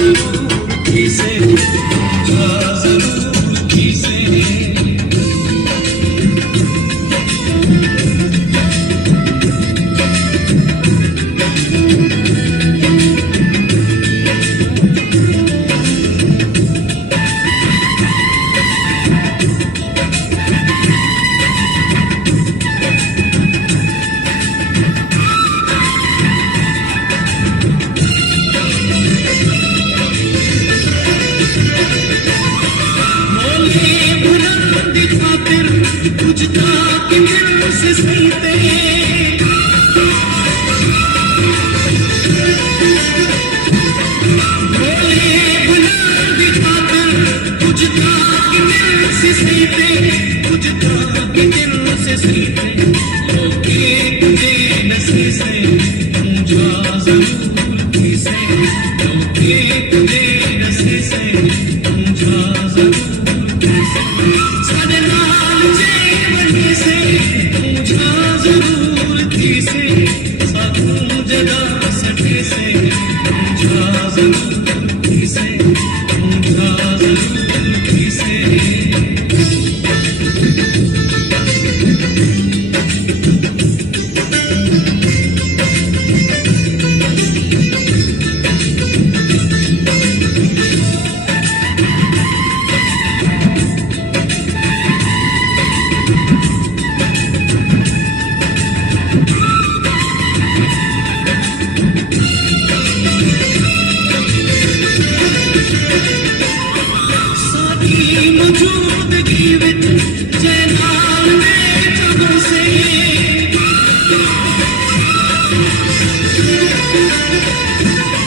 जरूर थी से समझा जरूर थी से बुझता कि दिल से सीते बोले बुलंद खातिर बुझता कि दिल से सीते बुझता कि दिल से सीते लोगे तुझे नशे से पूछा जरूर थी से लोगे तुझे नशे से पूछा जरूर थी से सारे नाल वहीं से पूछा जरूर थी से साथों जगह सटे से पूछा जरूर थी से पूछा जरूर थी से मौजूदगी विच जैनाल में जबों से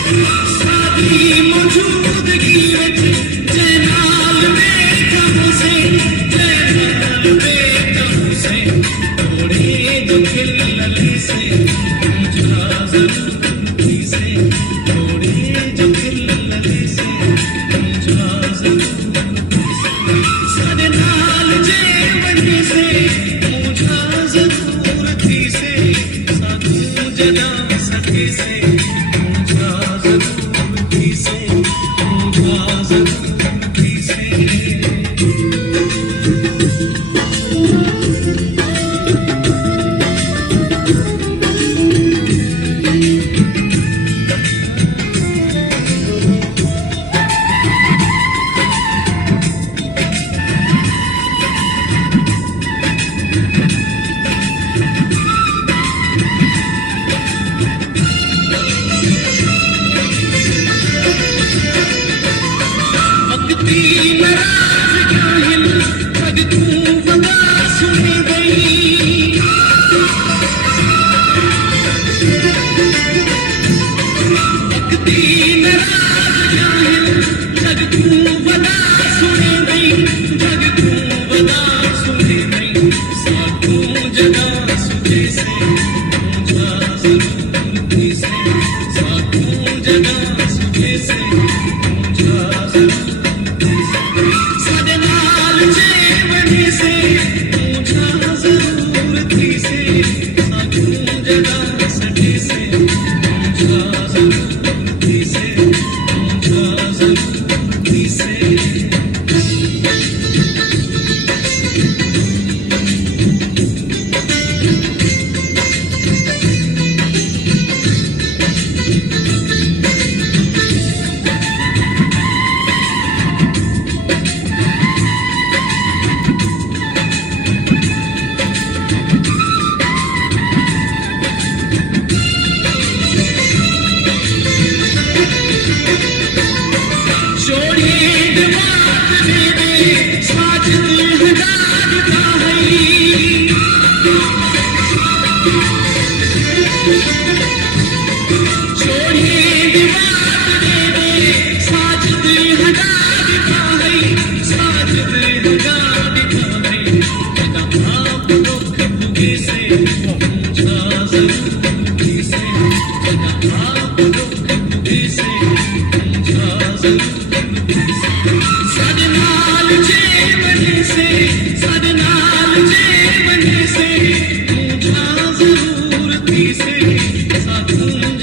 सादी मौजूदगी विच जैनाल में जबों से जैनाल में जबों से तोड़े जो खिलने से पूछा जरूर थी से तोड़े जो खिलने से पूछा जरूर सारे नाल वहीं से पूछा जरूर थी से साथों जगह सके से पूछा जरूर थी से पूछा जरूर थी से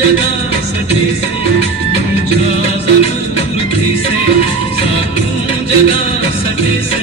जगह सजे से पूछा जरूर लगा सटे से